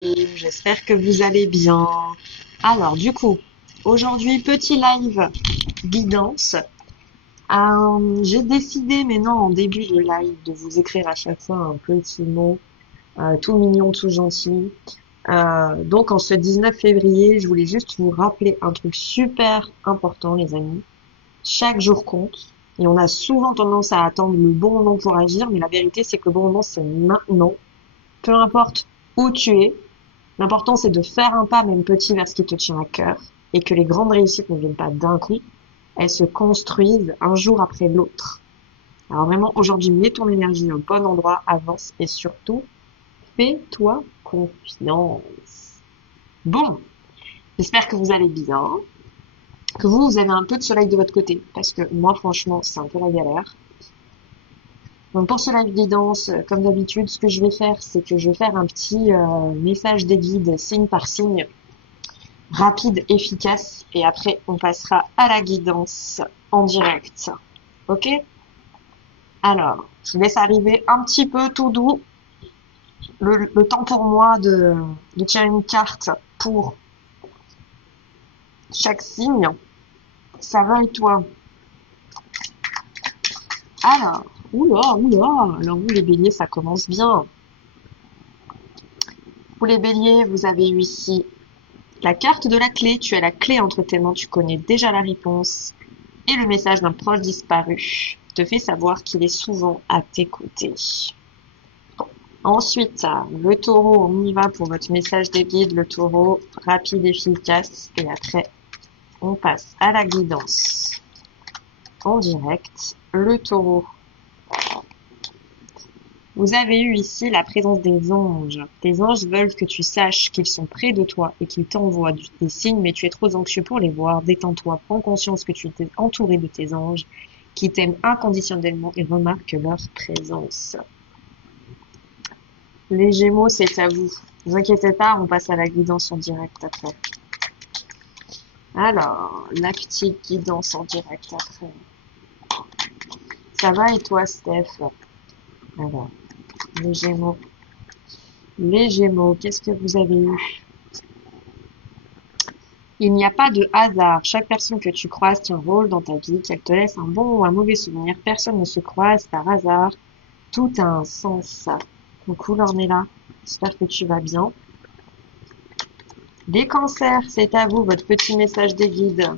J'espère que vous allez bien. Alors, du coup, aujourd'hui, petit live guidance. J'ai décidé maintenant en début de live de vous écrire à chaque fois un petit mot tout mignon, tout gentil. Donc, en ce 19 février, je voulais juste vous rappeler un truc super important, les amis. Chaque jour compte. Et on a souvent tendance à attendre le bon moment pour agir, mais la vérité, c'est que le bon moment, c'est maintenant. Peu importe où tu es, l'important, c'est de faire un pas, même petit, vers ce qui te tient à cœur, et que les grandes réussites ne viennent pas d'un coup, elles se construisent un jour après l'autre. Alors vraiment, aujourd'hui, mets ton énergie au bon endroit, avance, et surtout, fais-toi confiance. Bon, j'espère que vous allez bien, que vous avez un peu de soleil de votre côté, parce que moi, franchement, c'est un peu la galère. Donc pour ce live guidance, comme d'habitude, ce que je vais faire, c'est que je vais faire un petit message des guides, signe par signe, rapide, efficace, et après on passera à la guidance en direct. Ok? Alors, je vous laisse arriver un petit peu tout doux, le temps pour moi de tirer une carte pour chaque signe. Ça va et toi? Alors, oula, alors vous les béliers, ça commence bien. Pour les béliers, vous avez eu ici la carte de la clé. Tu as la clé entre tes mains, tu connais déjà la réponse. Et le message d'un proche disparu te fait savoir qu'il est souvent à tes côtés. Ensuite, le taureau, on y va pour votre message des guides. Le taureau, rapide, efficace. Et après, on passe à la guidance en direct. Le taureau. Vous avez eu ici la présence des anges. Tes anges veulent que tu saches qu'ils sont près de toi et qu'ils t'envoient des signes, mais tu es trop anxieux pour les voir. Détends-toi, prends conscience que tu es entouré de tes anges qui t'aiment inconditionnellement et remarque leur présence. Les Gémeaux, c'est à vous. Ne vous inquiétez pas, on passe à la guidance en direct après. Alors, la petite guidance en direct après. Ça va et toi, Steph? Alors, les Gémeaux. Les Gémeaux, qu'est-ce que vous avez eu? Il n'y a pas de hasard. Chaque personne que tu croises tient un rôle dans ta vie, qu'elle te laisse un bon ou un mauvais souvenir. Personne ne se croise par hasard. Tout a un sens. Coucou Lornella, j'espère que tu vas bien. Les cancers, c'est à vous, votre petit message des guides.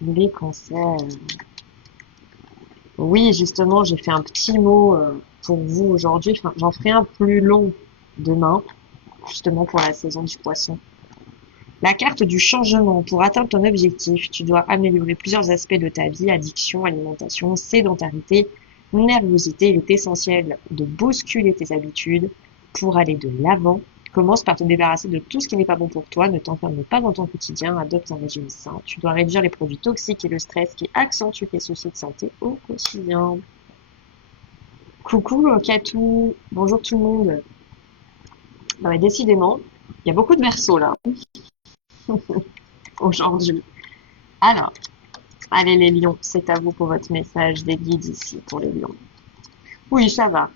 Les cancers. Oui, justement, j'ai fait un petit mot pour vous aujourd'hui. Enfin, j'en ferai un plus long demain, justement pour la saison du poisson. La carte du changement. Pour atteindre ton objectif, tu dois améliorer plusieurs aspects de ta vie, addiction, alimentation, sédentarité, nervosité. Il est essentiel de bousculer tes habitudes pour aller de l'avant. Commence par te débarrasser de tout ce qui n'est pas bon pour toi. Ne t'enferme pas dans ton quotidien. Adopte un régime sain. Tu dois réduire les produits toxiques et le stress qui accentuent tes soucis de santé au quotidien. Coucou Katou. Bonjour tout le monde. Ouais, décidément, il y a beaucoup de Verseaux là aujourd'hui. Alors, allez les lions, c'est à vous pour votre message des guides ici pour les lions. Oui, ça va.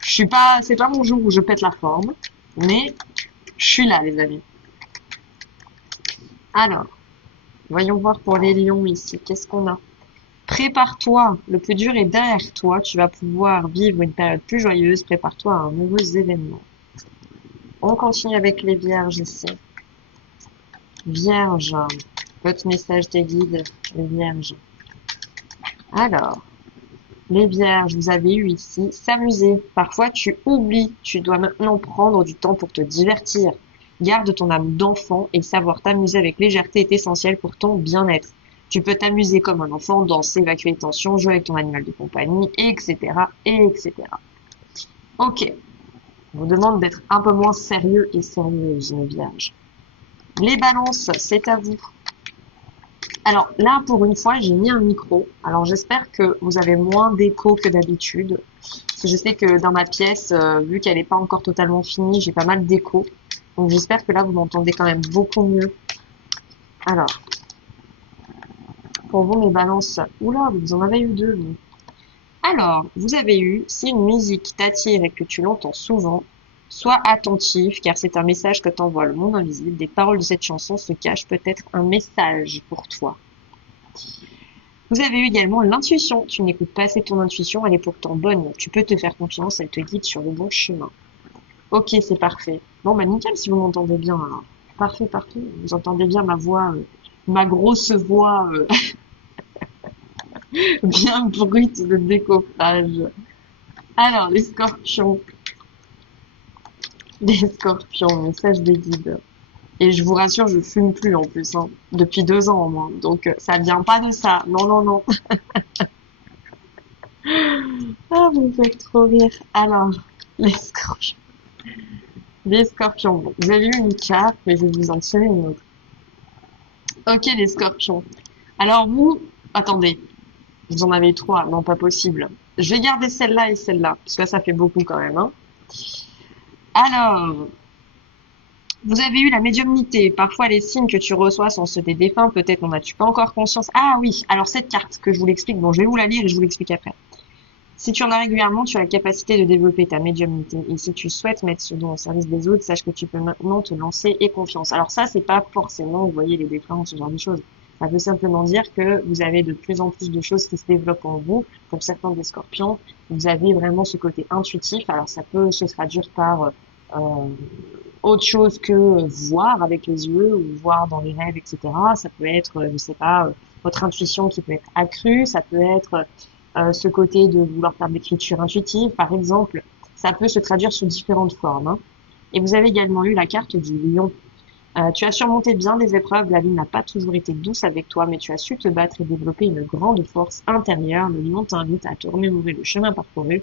Je suis pas, c'est pas mon jour où je pète la forme, mais je suis là, les amis. Alors, voyons voir pour les lions ici. Qu'est-ce qu'on a? Prépare-toi. Le plus dur est derrière toi. Tu vas pouvoir vivre une période plus joyeuse. Prépare-toi à un heureux événement. On continue avec les vierges ici. Vierge, votre message des guides, les vierges. Alors, les vierges, vous avez eu ici s'amuser. Parfois, tu oublies. Tu dois maintenant prendre du temps pour te divertir. Garde ton âme d'enfant et savoir t'amuser avec légèreté est essentiel pour ton bien-être. Tu peux t'amuser comme un enfant, danser, évacuer les tensions, jouer avec ton animal de compagnie, etc., etc. Ok. On vous demande d'être un peu moins sérieux et sérieuse, mes vierges. Les balances, c'est à vous. Alors là, pour une fois, j'ai mis un micro. Alors j'espère que vous avez moins d'écho que d'habitude. Parce que je sais que dans ma pièce, vu qu'elle n'est pas encore totalement finie, j'ai pas mal d'écho. Donc j'espère que là, vous m'entendez quand même beaucoup mieux. Alors, pour vous, mes balances. Oula, vous en avez eu deux, vous. Alors, vous avez eu, si une musique t'attire et que tu l'entends souvent, Sois attentif, car c'est un message que t'envoie le monde invisible. Des paroles de cette chanson se cachent peut-être un message pour toi. Vous avez eu également l'intuition. Tu n'écoutes pas assez ton intuition, elle est pourtant bonne. Tu peux te faire confiance, elle te guide sur le bon chemin. Ok, c'est parfait. Bon, bah nickel si vous m'entendez bien alors. Parfait, parfait. Vous entendez bien ma voix, ma grosse voix bien brute de décoffrage. Alors, les scorpions. Les scorpions, message des guides. Et je vous rassure, je fume plus en plus, hein, depuis 2 ans au moins. Donc, ça vient pas de ça. Non, non, non. Ah, vous me faites trop rire. Alors, les scorpions. Les scorpions. Bon, vous avez eu une carte, mais je vais vous en tirer une autre. Ok, les scorpions. Alors, vous, attendez. Vous en avez 3. Non, pas possible. Je vais garder celle-là et celle-là. Parce que là, ça fait beaucoup quand même, hein. Alors, vous avez eu la médiumnité. Parfois, les signes que tu reçois sont ceux des défunts. Peut-être n'en as-tu pas encore conscience. Ah oui, alors cette carte que je vous l'explique, bon, je vais vous la lire et je vous l'explique après. Si tu en as régulièrement, tu as la capacité de développer ta médiumnité. Et si tu souhaites mettre ce don au service des autres, sache que tu peux maintenant te lancer et confiance. Alors ça, c'est pas forcément, vous voyez, les défunts, ce genre de choses. Ça veut simplement dire que vous avez de plus en plus de choses qui se développent en vous. Pour certains des scorpions, vous avez vraiment ce côté intuitif. Alors ça peut se traduire par autre chose que voir avec les yeux ou voir dans les rêves, etc. Ça peut être, je sais pas, votre intuition qui peut être accrue. Ça peut être ce côté de vouloir faire de l'écriture intuitive, par exemple. Ça peut se traduire sous différentes formes, hein. Et vous avez également eu la carte du lion. Tu as surmonté bien des épreuves, la vie n'a pas toujours été douce avec toi, mais tu as su te battre et développer une grande force intérieure. Le lion t'invite à te remémorer le chemin parcouru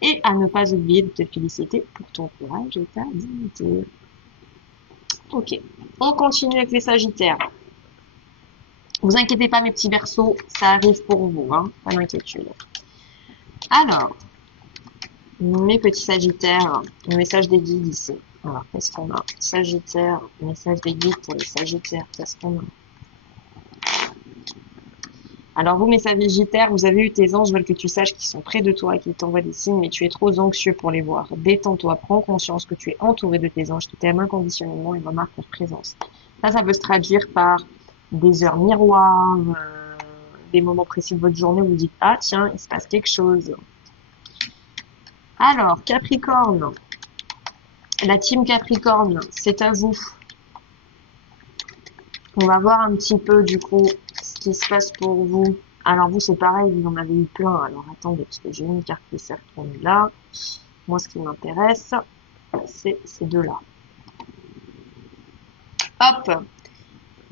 et à ne pas oublier de te féliciter pour ton courage et ta dignité. Ok, on continue avec les sagittaires. Vous inquiétez pas mes petits berceaux, ça arrive pour vous, hein, pas d'inquiétude. Alors, mes petits sagittaires, le message des guides ici. Alors, qu'est-ce qu'on a? Sagittaire, message des guides pour les sagittaires, qu'est-ce qu'on a? Alors vous, mes sagittaires, vous avez eu tes anges veulent que tu saches qu'ils sont près de toi et qu'ils t'envoient des signes, mais tu es trop anxieux pour les voir. Détends-toi, prends conscience que tu es entouré de tes anges qui t'aiment inconditionnellement et remarquent leur présence. Ça peut se traduire par des heures miroirs, des moments précis de votre journée où vous dites ah tiens, il se passe quelque chose. Alors, Capricorne, la team Capricorne, c'est à vous. On va voir un petit peu du coup ce qui se passe pour vous. Alors vous, c'est pareil, vous en avez eu plein. Alors attendez, parce que j'ai une carte qui s'est retournée là. Moi, ce qui m'intéresse, c'est ces deux-là. Hop!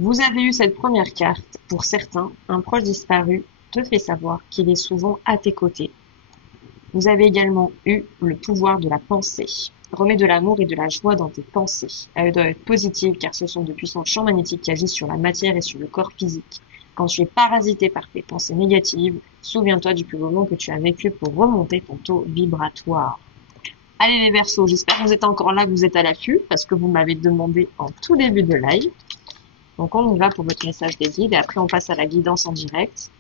Vous avez eu cette première carte. Pour certains, un proche disparu te fait savoir qu'il est souvent à tes côtés. Vous avez également eu le pouvoir de la pensée. Remets de l'amour et de la joie dans tes pensées. Elles doivent être positives car ce sont de puissants champs magnétiques qui agissent sur la matière et sur le corps physique. Quand tu es parasité par tes pensées négatives, souviens-toi du plus beau moment que tu as vécu pour remonter ton taux vibratoire. Allez les Verseaux, j'espère que vous êtes encore là, que vous êtes à l'affût, parce que vous m'avez demandé en tout début de live. Donc on y va pour votre message des guides et après on passe à la guidance en direct.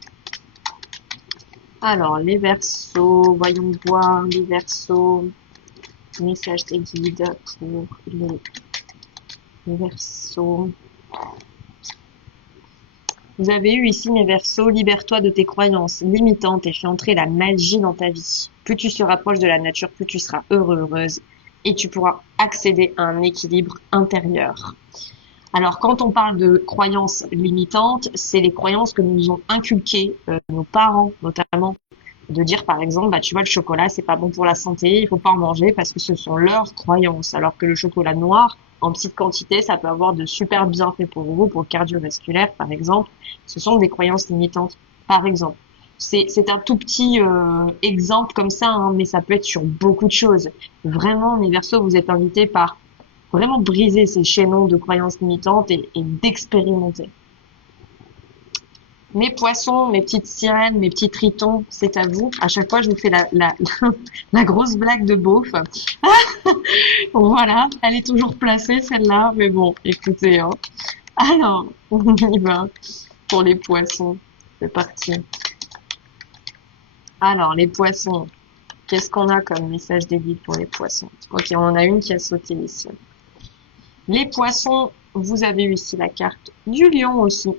Alors les Verseaux, voyons voir les Verseaux. Message des guides pour les Verseaux. Vous avez eu ici mes Verseaux, libère-toi de tes croyances limitantes et fais entrer la magie dans ta vie. Plus tu seras proche de la nature, plus tu seras heureux, heureuse et tu pourras accéder à un équilibre intérieur. Alors quand on parle de croyances limitantes, c'est les croyances que nous ont inculquées nos parents notamment. De dire par exemple, bah tu vois le chocolat c'est pas bon pour la santé, il faut pas en manger parce que ce sont leurs croyances. Alors que le chocolat noir, en petite quantité, ça peut avoir de super bienfaits pour vous, pour le cardiovasculaire par exemple. Ce sont des croyances limitantes par exemple. C'est un tout petit exemple comme ça, hein, mais ça peut être sur beaucoup de choses. Vraiment, mes Verseaux, vous êtes invités par vraiment briser ces chaînons de croyances limitantes et d'expérimenter. Mes poissons, mes petites sirènes, mes petits tritons, c'est à vous. À chaque fois, je vous fais la grosse blague de beauf. Voilà, elle est toujours placée celle-là, mais bon, écoutez, hein. Alors, on y va pour les poissons. C'est parti. Alors, les poissons. Qu'est-ce qu'on a comme message des guides pour les poissons? Ok, on en a une qui a sauté ici. Les poissons, vous avez eu ici la carte du lion aussi.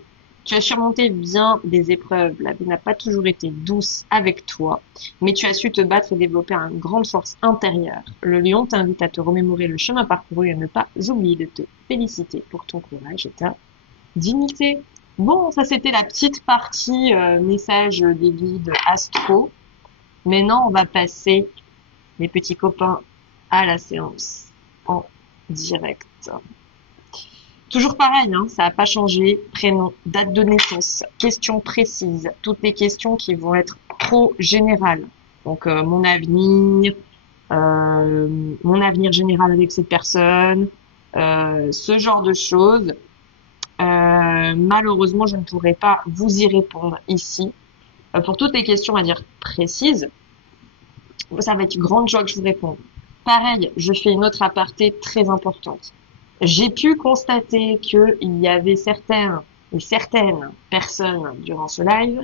Tu as surmonté bien des épreuves. La vie n'a pas toujours été douce avec toi, mais tu as su te battre et développer une grande force intérieure. Le lion t'invite à te remémorer le chemin parcouru et à ne pas oublier de te féliciter pour ton courage et ta dignité. Bon, ça c'était la petite partie message des guides astro. Maintenant, on va passer, les petits copains, à la séance en direct. Toujours pareil, hein, ça n'a pas changé. Prénom, date de naissance, questions précises, toutes les questions qui vont être trop générales. Donc mon avenir général avec cette personne, ce genre de choses. Malheureusement, je ne pourrai pas vous y répondre ici. Pour toutes les questions à dire précises, c'est avec grande joie que je vous réponds. Pareil, je fais une autre aparté très importante. J'ai pu constater qu'il y avait certaines personnes durant ce live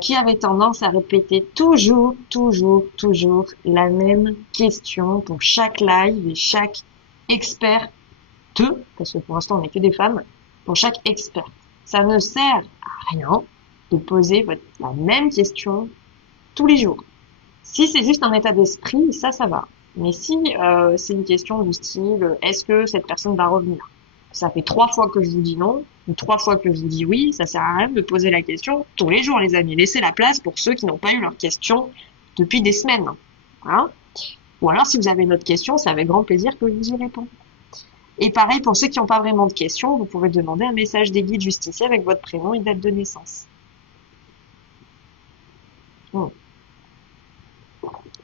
qui avaient tendance à répéter toujours la même question pour chaque live et chaque expert, parce que pour l'instant on n'est que des femmes, pour chaque expert. Ça ne sert à rien de poser la même question tous les jours. Si c'est juste un état d'esprit, ça va. Mais si c'est une question du style est-ce que cette personne va revenir? Ça fait 3 fois que je vous dis non, ou 3 fois que je vous dis oui, ça sert à rien de poser la question tous les jours, les amis. Laissez la place pour ceux qui n'ont pas eu leur question depuis des semaines. Hein? Ou alors si vous avez une autre question, c'est avec grand plaisir que je vous y réponds. Et pareil, pour ceux qui n'ont pas vraiment de questions, vous pouvez demander un message des guides juste ici avec votre prénom et date de naissance.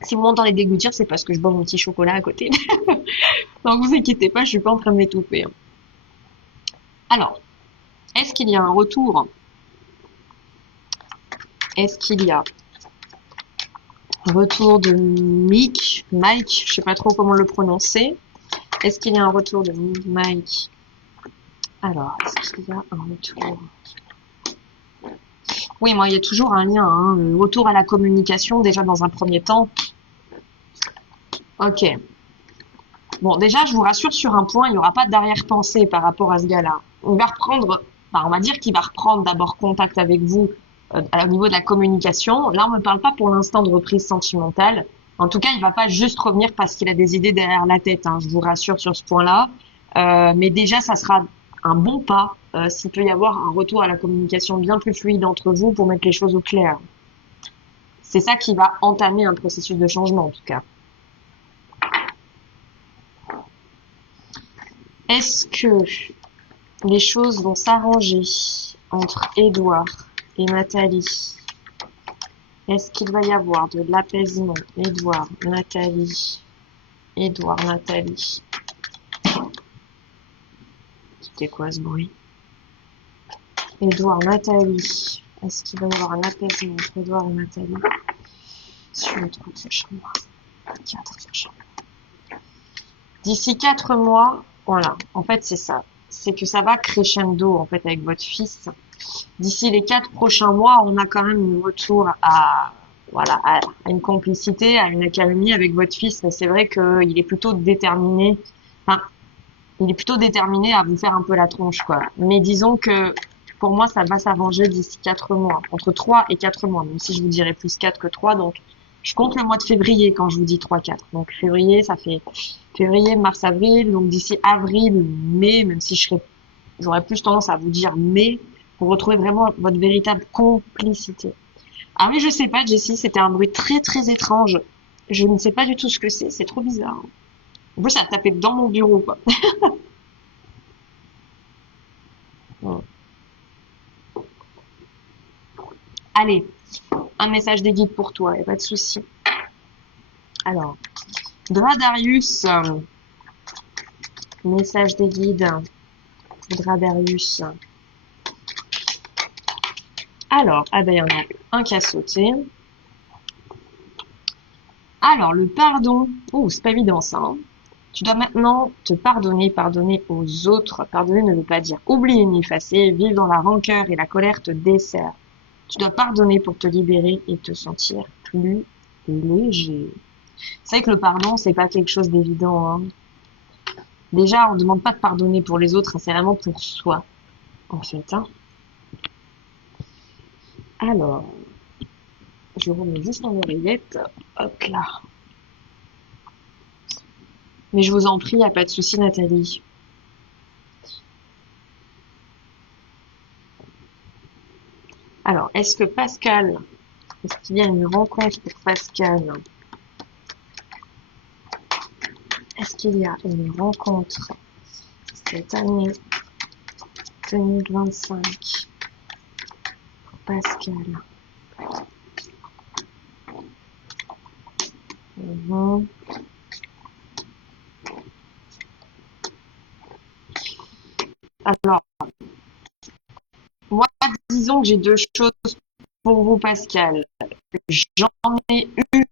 Si vous m'entendez déglutir, c'est parce que je bois mon petit chocolat à côté. Donc vous inquiétez pas, je suis pas en train de m'étouffer. Alors, est-ce qu'il y a un retour? Est-ce qu'il y a un retour de Mike, je sais pas trop comment le prononcer. Est-ce qu'il y a un retour de Mike? Alors, est-ce qu'il y a un retour? Oui, moi, il y a toujours un lien, hein. Retour à la communication, déjà dans un premier temps. Ok. Bon, déjà, je vous rassure sur un point, il n'y aura pas d'arrière-pensée par rapport à ce gars-là. On va dire qu'il va reprendre d'abord contact avec vous au niveau de la communication. Là, on ne me parle pas pour l'instant de reprise sentimentale. En tout cas, il va pas juste revenir parce qu'il a des idées derrière la tête, hein, je vous rassure sur ce point-là. Mais déjà, ça sera un bon pas s'il peut y avoir un retour à la communication bien plus fluide entre vous pour mettre les choses au clair. C'est ça qui va entamer un processus de changement, en tout cas. Est-ce que les choses vont s'arranger entre Édouard et Nathalie? Est-ce qu'il va y avoir de l'apaisement? Édouard, Nathalie. C'était quoi ce bruit? Édouard, Nathalie. Est-ce qu'il va y avoir un apaisement entre Édouard et Nathalie sur les 3 prochains mois? 4 prochains mois. D'ici 4 mois, voilà, en fait c'est ça. C'est que ça va crescendo en fait avec votre fils. D'ici les 4 prochains mois, on a quand même un retour à une complicité, à une accalmie avec votre fils. Mais c'est vrai qu'il est plutôt déterminé. Enfin, il est plutôt déterminé à vous faire un peu la tronche, quoi. Mais disons que pour moi, ça va s'arranger d'ici 4 mois, entre 3 et 4 mois. Même si je vous dirais plus 4 que 3, donc je compte le mois de février quand je vous dis 3-4. Donc février, ça fait février, mars, avril. Donc d'ici avril, mai, même si j'aurais plus tendance à vous dire mai, pour retrouver vraiment votre véritable complicité. Ah oui, je sais pas, Jessie, c'était un bruit très très étrange. Je ne sais pas du tout ce que c'est trop bizarre. En plus, ça a tapé dans mon bureau, quoi. Allez, un message des guides pour toi, y a pas de souci. Alors, Dradarius, message des guides pour Dradarius. Alors, ah ben il y en a un qui a sauté. Alors, le pardon. Oh, c'est pas évident ça. Hein. Tu dois maintenant te pardonner aux autres. Pardonner ne veut pas dire oublier ni effacer. Vivre dans la rancœur et la colère te dessert. Tu dois pardonner pour te libérer et te sentir plus léger. C'est vrai que le pardon, c'est pas quelque chose d'évident, hein. Déjà, on ne demande pas de pardonner pour les autres, hein, c'est vraiment pour soi, en fait, hein. Alors, je remets juste mon oreillette. Hop là. Mais je vous en prie, y a pas de souci, Nathalie. Alors, est-ce qu'il y a une rencontre pour Pascal? Est-ce qu'il y a une rencontre cette année 2025 pour Pascal? Mhm. Alors, moi, disons que j'ai deux choses pour vous, Pascal. J'en ai une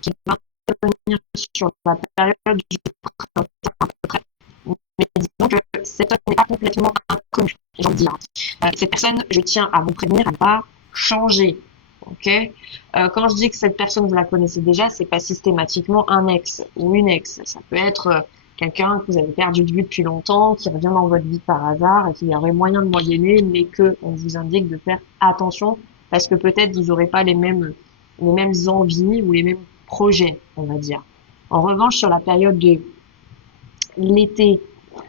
qui va intervenir sur la période du printemps à peu près. Mais disons que cette personne n'est pas complètement inconnue, j'ai envie de dire. Cette personne, je tiens à vous prévenir, elle va changer. Ok. Quand je dis que cette personne, vous la connaissez déjà, c'est pas systématiquement un ex ou une ex. Ça peut être quelqu'un que vous avez perdu de vue depuis longtemps, qui revient dans votre vie par hasard et qui aurait moyen de moyenner, mais que on vous indique de faire attention parce que peut-être vous n'aurez pas les mêmes envies ou les mêmes projets, on va dire. En revanche, sur la période de l'été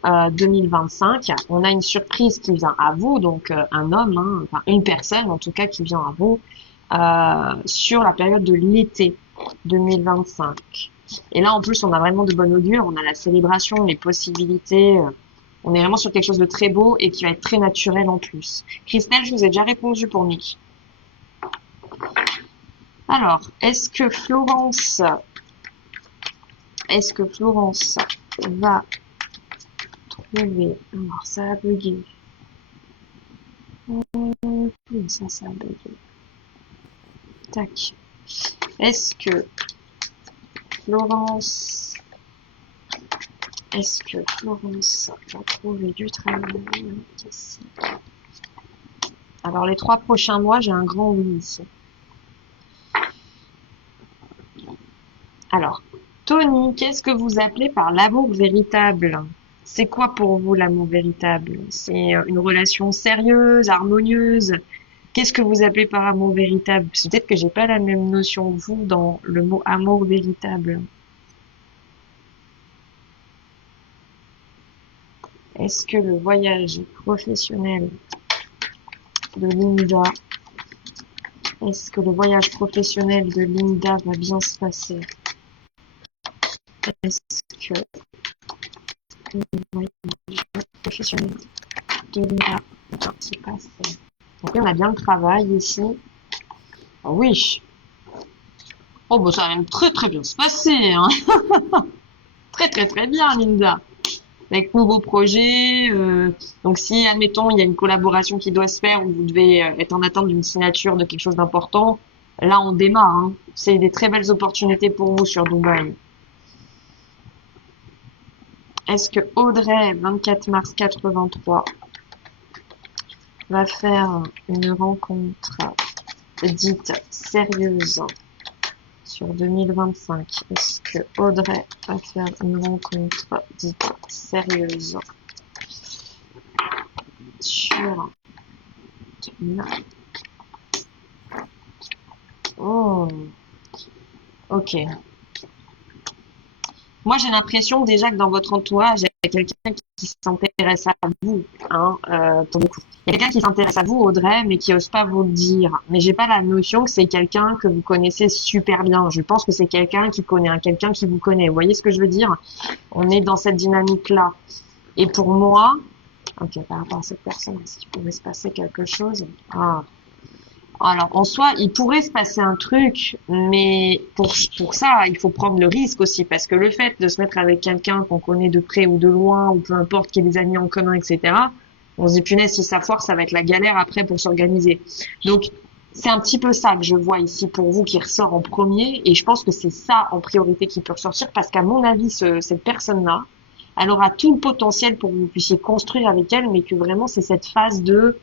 2025, on a une surprise qui vient à vous, donc un homme, hein, enfin une personne en tout cas qui vient à vous sur la période de l'été 2025. Et là en plus on a vraiment de bonne augure, on a la célébration, les possibilités, on est vraiment sur quelque chose de très beau et qui va être très naturel en plus. Christelle, je vous ai déjà répondu pour Nick. Alors, est-ce que Florence va trouver... Alors, ça a bugué. Ça a bugué. Tac. Est-ce que Florence va trouver du travail ici? Alors, les 3 prochains mois, j'ai un grand oui ici. Alors, Tony, qu'est-ce que vous appelez par l'amour véritable? C'est quoi pour vous l'amour véritable? C'est une relation sérieuse, harmonieuse? Qu'est-ce que vous appelez par amour véritable? Peut-être que j'ai pas la même notion que vous dans le mot amour véritable. Est-ce que le voyage professionnel de Linda, va bien se passer? Est-ce que le voyage professionnel de Linda va bien se passer? Donc on a bien le travail ici. Oh oui. Oh bah ça va même très très bien se passer, hein. Très très très bien, Linda. Avec nouveaux projets. Donc si, admettons, il y a une collaboration qui doit se faire ou vous devez être en attente d'une signature de quelque chose d'important, là on démarre, hein. C'est des très belles opportunités pour vous sur Dubaï. Est-ce que Audrey, 24 mars 83, va faire une rencontre dite sérieuse sur 2025? Est-ce que Audrey va faire une rencontre dite sérieuse sur... Oh, ok. Moi, j'ai l'impression déjà que dans votre entourage, il y a quelqu'un qui s'intéresse à vous, hein, pour le coup. Il y a quelqu'un qui s'intéresse à vous, Audrey, mais qui ose pas vous le dire. Mais j'ai pas la notion que c'est quelqu'un que vous connaissez super bien. Je pense que c'est quelqu'un qui connaît quelqu'un qui vous connaît. Vous voyez ce que je veux dire? On est dans cette dynamique-là. Et pour moi, ok, par rapport à cette personne, est-ce qu'il pourrait se passer quelque chose? Ah. Alors, en soi, il pourrait se passer un truc, mais pour ça, il faut prendre le risque aussi, parce que le fait de se mettre avec quelqu'un qu'on connaît de près ou de loin, ou peu importe, qu'il y ait des amis en commun, etc., on se dit, punaise, si ça foire, ça va être la galère après pour s'organiser. Donc, c'est un petit peu ça que je vois ici pour vous qui ressort en premier, et je pense que c'est ça en priorité qui peut ressortir, parce qu'à mon avis, cette personne-là, elle aura tout le potentiel pour que vous puissiez construire avec elle, mais que vraiment, c'est cette phase de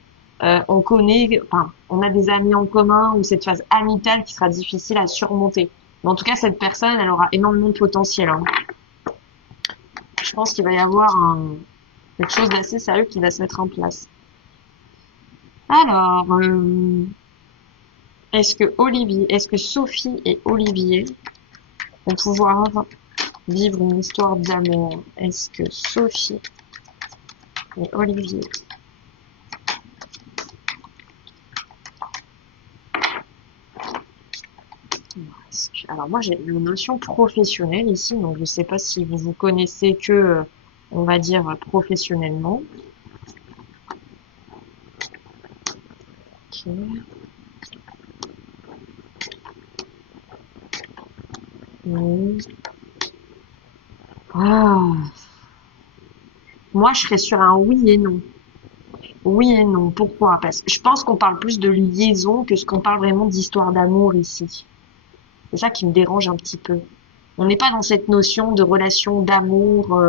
on connaît, enfin, on a des amis en commun ou cette phase amicale qui sera difficile à surmonter. Mais en tout cas, cette personne, elle aura énormément de potentiel, hein. Je pense qu'il va y avoir quelque chose d'assez sérieux qui va se mettre en place. Alors, est-ce que Sophie et Olivier vont pouvoir vivre une histoire d'amour? Est-ce que Sophie et Olivier alors moi j'ai une notion professionnelle ici, donc je ne sais pas si vous vous connaissez que, on va dire, professionnellement. Ok. Ah. Moi je serais sur un oui et non. Oui et non. Pourquoi? Parce que je pense qu'on parle plus de liaison que ce qu'on parle vraiment d'histoire d'amour ici. C'est ça qui me dérange un petit peu. On n'est pas dans cette notion de relation d'amour.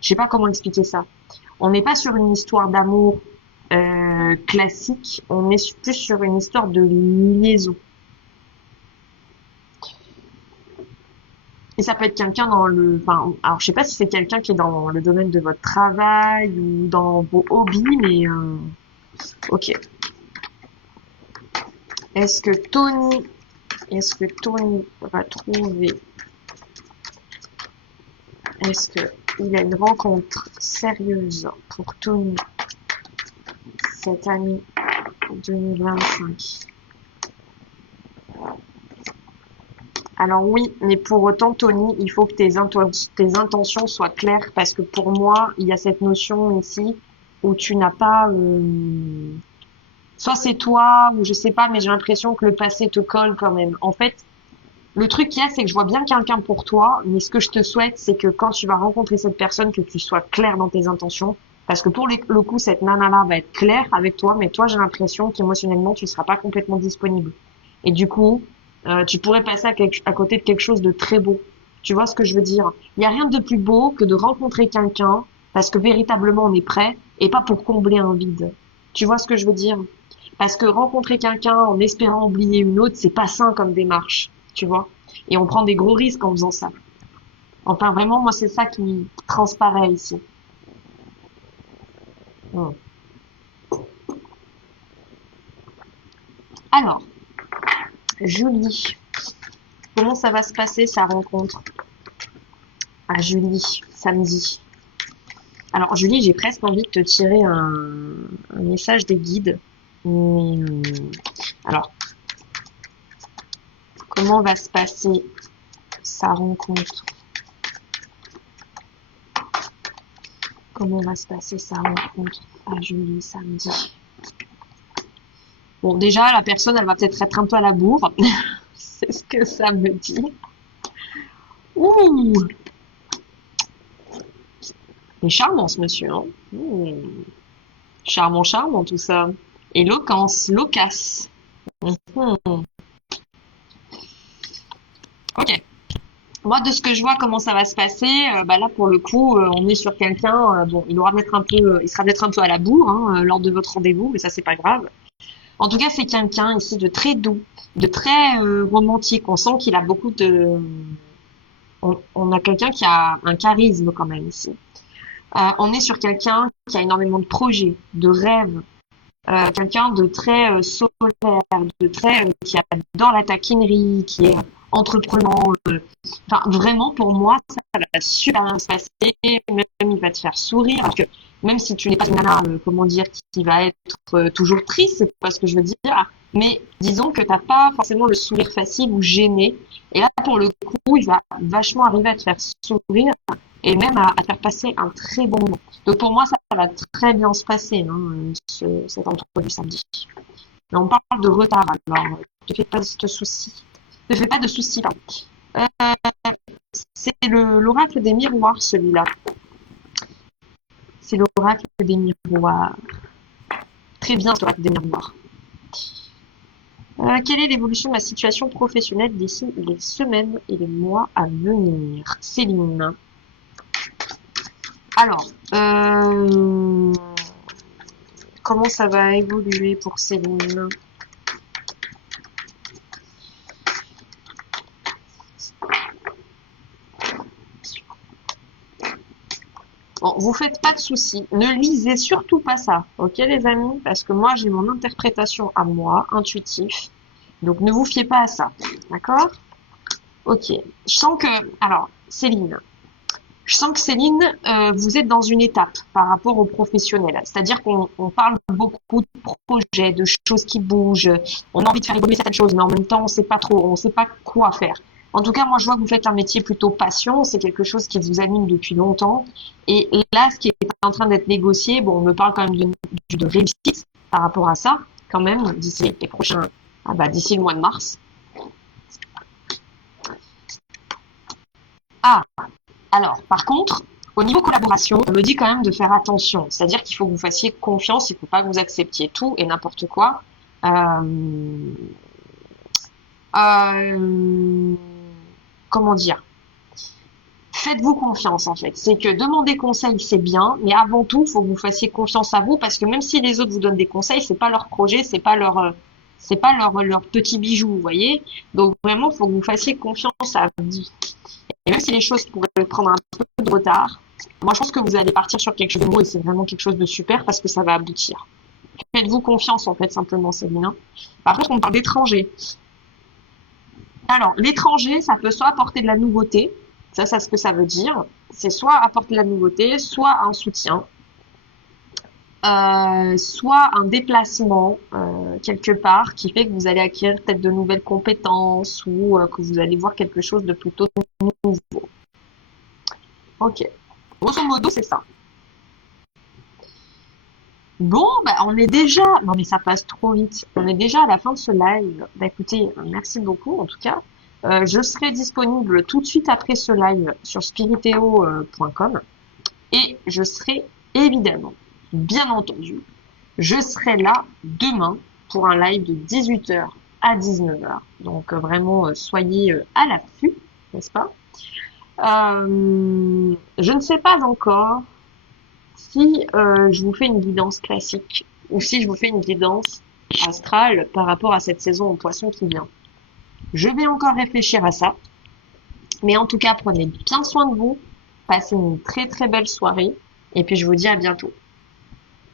Je sais pas comment expliquer ça. On n'est pas sur une histoire d'amour classique. On est plus sur une histoire de liaison. Et ça peut être quelqu'un dans le, enfin, alors je sais pas si c'est quelqu'un qui est dans le domaine de votre travail ou dans vos hobbies, mais ok. Est-ce que Tony va trouver, est-ce que il a une rencontre sérieuse pour Tony cette année 2025? Alors oui, mais pour autant, Tony, il faut que tes intentions soient claires parce que pour moi, il y a cette notion ici où tu n'as pas... soit c'est toi ou je sais pas, mais j'ai l'impression que le passé te colle quand même. En fait, le truc qu'il y a, c'est que je vois bien quelqu'un pour toi, mais ce que je te souhaite, c'est que quand tu vas rencontrer cette personne, que tu sois clair dans tes intentions. Parce que pour le coup, cette nana-là va être claire avec toi, mais toi, j'ai l'impression qu'émotionnellement, tu ne seras pas complètement disponible. Et du coup, tu pourrais passer à côté de quelque chose de très beau. Tu vois ce que je veux dire? Il n'y a rien de plus beau que de rencontrer quelqu'un parce que véritablement on est prêt et pas pour combler un vide. Tu vois ce que je veux dire? Parce que rencontrer quelqu'un en espérant oublier une autre, c'est pas sain comme démarche, tu vois? Et on prend des gros risques en faisant ça. Enfin, vraiment, moi, c'est ça qui transparaît ici. Hmm. Alors, Julie, comment ça va se passer sa rencontre à Julie, samedi? Alors, Julie, j'ai presque envie de te tirer un message des guides. Mais, alors, comment va se passer sa rencontre? Comment va se passer sa rencontre à Julie samedi? Bon, déjà, la personne, elle va peut-être être un peu à la bourre. C'est ce que ça me dit. Ouh! Il est charmant, ce monsieur, hein. Charmant, charmant, tout ça. Éloquence, loquace. Hmm. Ok. Moi, de ce que je vois, comment ça va se passer, bah là, pour le coup, on est sur quelqu'un, bon, il sera peut-être un peu à la bourre, hein, lors de votre rendez-vous, mais ça, c'est pas grave. En tout cas, c'est quelqu'un ici de très doux, de très romantique. On sent qu'il a beaucoup de, on a quelqu'un qui a un charisme quand même ici. On est sur quelqu'un qui a énormément de projets, de rêves, quelqu'un de très solaire, de très qui adore la taquinerie, qui est entreprenant. Enfin, vraiment, pour moi, ça va super bien se passer. Même il va te faire sourire, parce que même si tu n'es pas une nana, comment dire, qui va être toujours triste, c'est pas ce que je veux dire. Mais disons que t'as pas forcément le sourire facile ou gêné. Et là, pour le coup, il va vachement arriver à te faire sourire et même à te faire passer un très bon moment. Donc pour moi, ça va très bien se passer, hein, cette entrevue samedi. Mais on parle de retard, alors ne te fais pas de soucis. Ne fais pas de soucis, pardon. C'est l'oracle des miroirs, celui-là. C'est l'oracle des miroirs. Très bien, l'oracle des miroirs. Quelle est l'évolution de la situation professionnelle d'ici les semaines et les mois à venir? Céline. Alors, comment ça va évoluer pour Céline? Bon, vous faites pas de soucis. Ne lisez surtout pas ça, ok les amis? Parce que moi, j'ai mon interprétation à moi, intuitif. Donc, ne vous fiez pas à ça, d'accord? Ok. Je sens que, alors, Céline, vous êtes dans une étape par rapport aux professionnels. C'est-à-dire qu'on parle beaucoup de projets, de choses qui bougent. On a envie de faire évoluer certaines choses, mais en même temps, on sait pas quoi faire. En tout cas, moi, je vois que vous faites un métier plutôt passion. C'est quelque chose qui vous anime depuis longtemps. Et là, ce qui est en train d'être négocié, bon, on me parle quand même de réussite par rapport à ça, quand même, d'ici les prochains, d'ici le mois de mars. Ah, alors, par contre, au niveau collaboration, on me dit quand même de faire attention. C'est-à-dire qu'il faut que vous fassiez confiance, il ne faut pas que vous acceptiez tout et n'importe quoi. Euh, euh, comment dire? Faites-vous confiance en fait. C'est que demander conseil, c'est bien, mais avant tout, il faut que vous fassiez confiance à vous parce que même si les autres vous donnent des conseils, c'est pas leur projet, c'est pas leur petit bijou, vous voyez. Donc vraiment, il faut que vous fassiez confiance à vous. Et même si les choses pourraient prendre un peu de retard, moi je pense que vous allez partir sur quelque chose de beau et c'est vraiment quelque chose de super parce que ça va aboutir. Faites-vous confiance en fait simplement, Céline. Par contre, on parle d'étrangers. Alors, l'étranger, ça peut soit apporter de la nouveauté, ça c'est ce que ça veut dire. C'est soit apporter de la nouveauté, soit un soutien, soit un déplacement quelque part qui fait que vous allez acquérir peut-être de nouvelles compétences ou que vous allez voir quelque chose de plutôt nouveau. Ok. Grosso modo, c'est ça. Bon, on est déjà. Non, mais ça passe trop vite. On est déjà à la fin de ce live. Écoutez, merci beaucoup en tout cas. Je serai disponible tout de suite après ce live sur spiriteo.com et je serai évidemment, bien entendu, je serai là demain pour un live de 18h à 19h. Donc vraiment, soyez à l'affût, n'est-ce pas? Je ne sais pas encore si je vous fais une guidance classique ou si je vous fais une guidance astrale par rapport à cette saison en poisson qui vient. Je vais encore réfléchir à ça. Mais en tout cas, prenez bien soin de vous. Passez une très très belle soirée. Et puis je vous dis à bientôt.